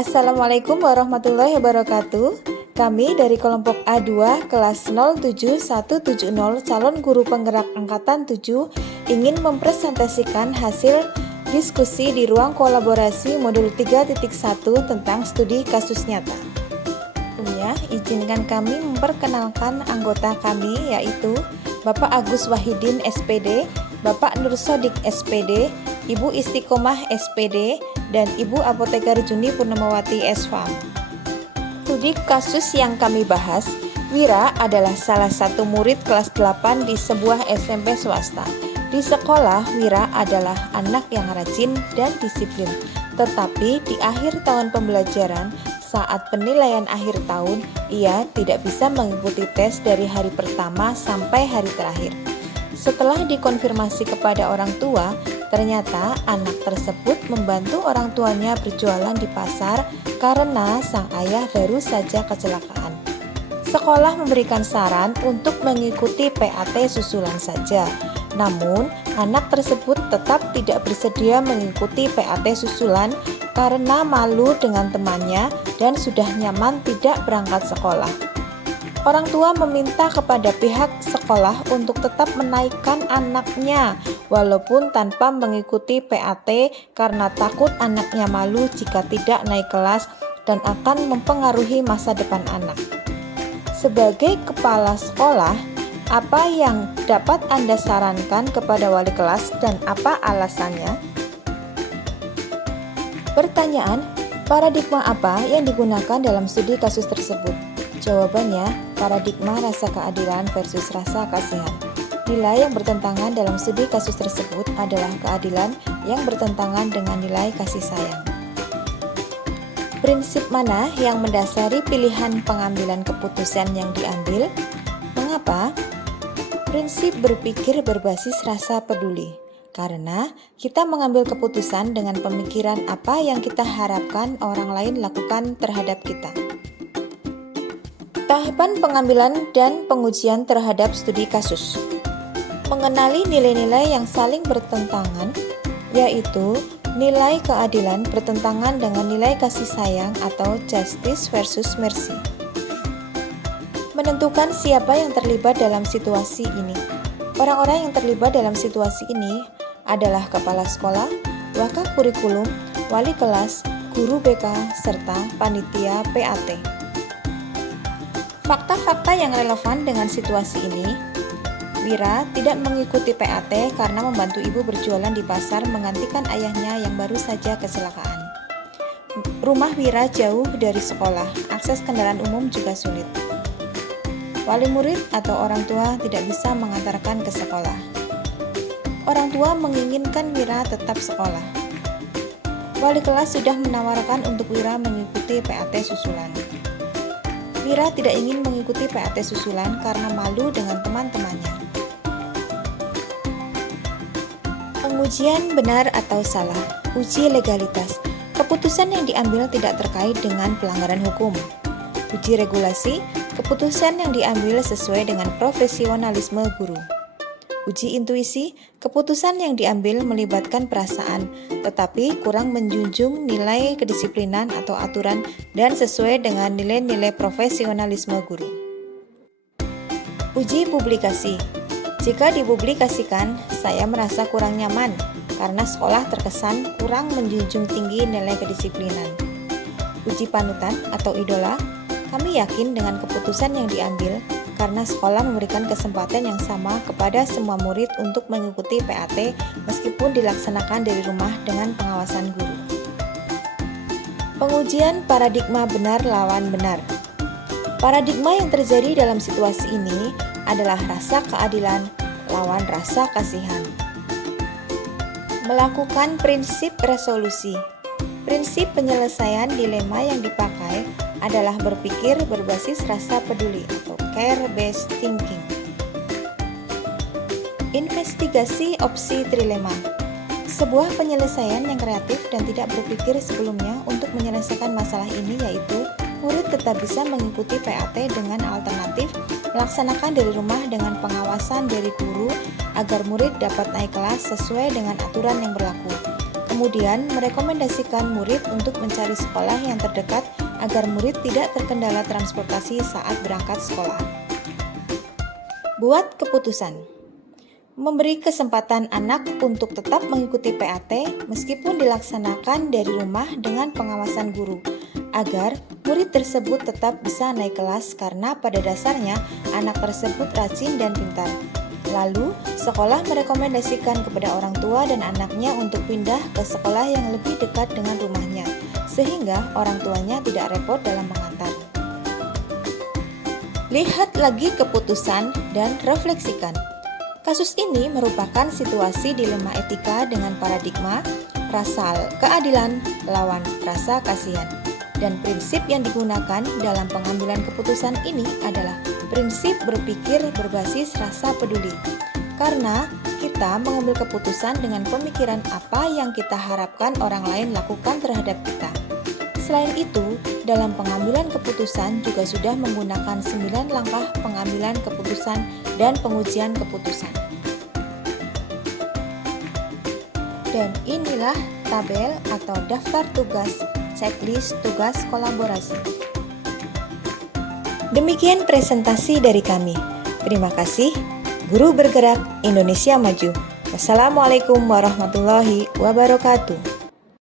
Assalamualaikum warahmatullahi wabarakatuh. Kami dari kelompok A2 kelas 07170 calon guru penggerak angkatan 7 ingin mempresentasikan hasil diskusi di ruang kolaborasi modul 3.1 tentang studi kasus nyata. Sebelumnya, izinkan kami memperkenalkan anggota kami, yaitu Bapak Agus Wahidin SPD, Bapak Nur Sodik SPD, Ibu Istiqomah SPD, dan Ibu Apoteker Juni Purnamawati SFAM. Studi kasus yang kami bahas, Wira adalah salah satu murid kelas 8 di sebuah SMP swasta. Di sekolah, Wira adalah anak yang rajin dan disiplin. Tetapi di akhir tahun pembelajaran, saat penilaian akhir tahun, ia tidak bisa mengikuti tes dari hari pertama sampai hari terakhir. Setelah dikonfirmasi kepada orang tua, ternyata anak tersebut membantu orang tuanya berjualan di pasar karena sang ayah baru saja kecelakaan. Sekolah memberikan saran untuk mengikuti PAT susulan saja. Namun, anak tersebut tetap tidak bersedia mengikuti PAT susulan karena malu dengan temannya dan sudah nyaman tidak berangkat sekolah. Orang tua meminta kepada pihak sekolah untuk tetap menaikkan anaknya walaupun tanpa mengikuti PAT karena takut anaknya malu jika tidak naik kelas dan akan mempengaruhi masa depan anak. Sebagai kepala sekolah, apa yang dapat Anda sarankan kepada wali kelas dan apa alasannya? Pertanyaan, paradigma apa yang digunakan dalam studi kasus tersebut? Jawabannya, paradigma rasa keadilan versus rasa kasihan. Nilai yang bertentangan dalam studi kasus tersebut adalah keadilan yang bertentangan dengan nilai kasih sayang. Prinsip mana yang mendasari pilihan pengambilan keputusan yang diambil? Mengapa? Prinsip berpikir berbasis rasa peduli. Karena kita mengambil keputusan dengan pemikiran apa yang kita harapkan orang lain lakukan terhadap kita. Tahapan pengambilan dan pengujian terhadap studi kasus. Mengenali nilai-nilai yang saling bertentangan, yaitu nilai keadilan bertentangan dengan nilai kasih sayang atau justice versus mercy. Menentukan siapa yang terlibat dalam situasi ini. Orang-orang yang terlibat dalam situasi ini adalah kepala sekolah, wakaf kurikulum, wali kelas, guru BK, serta panitia PAT. Fakta-fakta yang relevan dengan situasi ini, Wira tidak mengikuti PAT karena membantu ibu berjualan di pasar menggantikan ayahnya yang baru saja kecelakaan. Rumah Wira jauh dari sekolah, akses kendaraan umum juga sulit. Wali murid atau orang tua tidak bisa mengantarkan ke sekolah. Orang tua menginginkan Wira tetap sekolah. Wali kelas sudah menawarkan untuk Wira mengikuti PAT susulan. Wira tidak ingin mengikuti PAT susulan karena malu dengan teman-temannya. Pengujian benar atau salah. Uji legalitas. Keputusan yang diambil tidak terkait dengan pelanggaran hukum. Uji regulasi. Keputusan yang diambil sesuai dengan profesionalisme guru. Uji intuisi. Keputusan yang diambil melibatkan perasaan, tetapi kurang menjunjung nilai kedisiplinan atau aturan dan sesuai dengan nilai-nilai profesionalisme guru. Uji publikasi. Jika dipublikasikan, saya merasa kurang nyaman karena sekolah terkesan kurang menjunjung tinggi nilai kedisiplinan. Uji panutan atau idola. Kami yakin dengan keputusan yang diambil karena sekolah memberikan kesempatan yang sama kepada semua murid untuk mengikuti PAT meskipun dilaksanakan dari rumah dengan pengawasan guru. Pengujian paradigma benar lawan benar. Paradigma yang terjadi dalam situasi ini adalah rasa keadilan lawan rasa kasihan. Melakukan prinsip resolusi. Prinsip penyelesaian dilema yang dipakai adalah berpikir berbasis rasa peduli atau care-based thinking. Investigasi opsi trilema. Sebuah penyelesaian yang kreatif dan tidak berpikir sebelumnya untuk menyelesaikan masalah ini yaitu murid tetap bisa mengikuti PAT dengan alternatif melaksanakan dari rumah dengan pengawasan dari guru agar murid dapat naik kelas sesuai dengan aturan yang berlaku. kemudian merekomendasikan murid untuk mencari sekolah yang terdekat agar murid tidak terkendala transportasi saat berangkat sekolah. Buat keputusan. Memberi kesempatan anak untuk tetap mengikuti PAT meskipun dilaksanakan dari rumah dengan pengawasan guru, agar murid tersebut tetap bisa naik kelas karena pada dasarnya anak tersebut rajin dan pintar. Lalu, sekolah merekomendasikan kepada orang tua dan anaknya untuk pindah ke sekolah yang lebih dekat dengan rumahnya, sehingga orang tuanya tidak repot dalam mengantar. Lihat lagi keputusan dan refleksikan. Kasus ini merupakan situasi dilema etika dengan paradigma rasa keadilan lawan rasa kasihan. Dan prinsip yang digunakan dalam pengambilan keputusan ini adalah prinsip berpikir berbasis rasa peduli. Karena kita mengambil keputusan dengan pemikiran apa yang kita harapkan orang lain lakukan terhadap kita. Selain itu, dalam pengambilan keputusan juga sudah menggunakan 9 langkah pengambilan keputusan dan pengujian keputusan. Dan inilah tabel atau daftar tugas checklist tugas kolaborasi. Demikian presentasi dari kami. Terima kasih. Guru Bergerak Indonesia Maju. Wassalamualaikum warahmatullahi wabarakatuh.